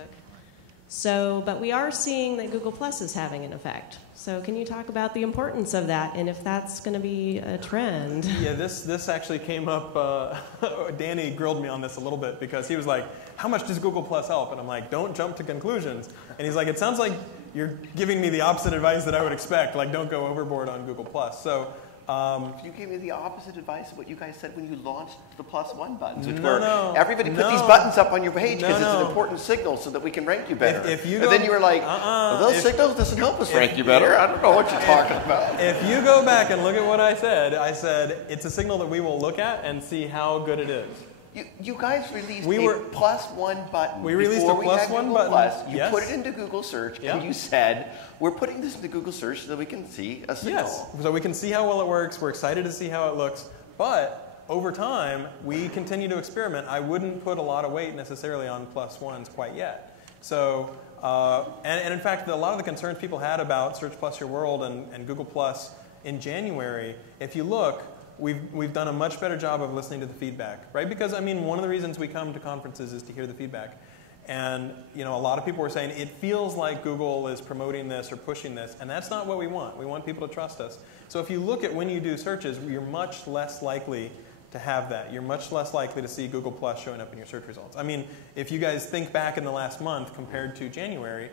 Facebook. So, but we are seeing that Google Plus is having an effect. So can you talk about the importance of that and if that's going to be a trend? Yeah, this actually came up, Danny grilled me on this a little bit because he was like, how much does Google Plus help? And I'm like, don't jump to conclusions. And he's like, it sounds like you're giving me the opposite advice that I would expect, like don't go overboard on Google Plus. So you gave me the opposite advice of what you guys said when you launched the +1 buttons. Everybody put these buttons up on your page because it's an important signal so that we can rank you better. And then you were like, those signals doesn't help us rank you better. I don't know what you're talking about. If you go back and look at what I said it's a signal that we will look at and see how good it is. You guys released a +1 button. We released a +1 button. Plus. You put it into Google Search, and you said, we're putting this into Google Search so that we can see a signal. Yes, so we can see how well it works. We're excited to see how it looks. But over time, we continue to experiment. I wouldn't put a lot of weight necessarily on +1s quite yet. So, and in fact, a lot of the concerns people had about Search Plus Your World and Google Plus in January, if you look, we've done a much better job of listening to the feedback, right? Because I mean, one of the reasons we come to conferences is to hear the feedback. And a lot of people were saying it feels like Google is promoting this or pushing this, and that's not what we want. We want people to trust us. So if you look at when you do searches, you're much less likely to have that. You're much less likely to see Google Plus showing up in your search results. I mean, if you guys think back in the last month compared to January,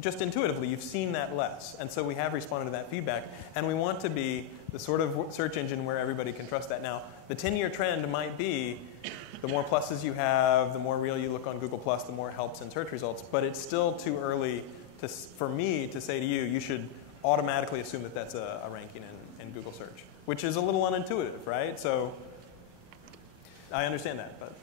just intuitively, you've seen that less. And so we have responded to that feedback. And we want to be the sort of search engine where everybody can trust that. Now, the 10-year trend might be the more pluses you have, the more real you look on Google Plus, the more it helps in search results. But it's still too early for me to say to you, you should automatically assume that that's a ranking in Google search, which is a little unintuitive, right? So I understand that, but.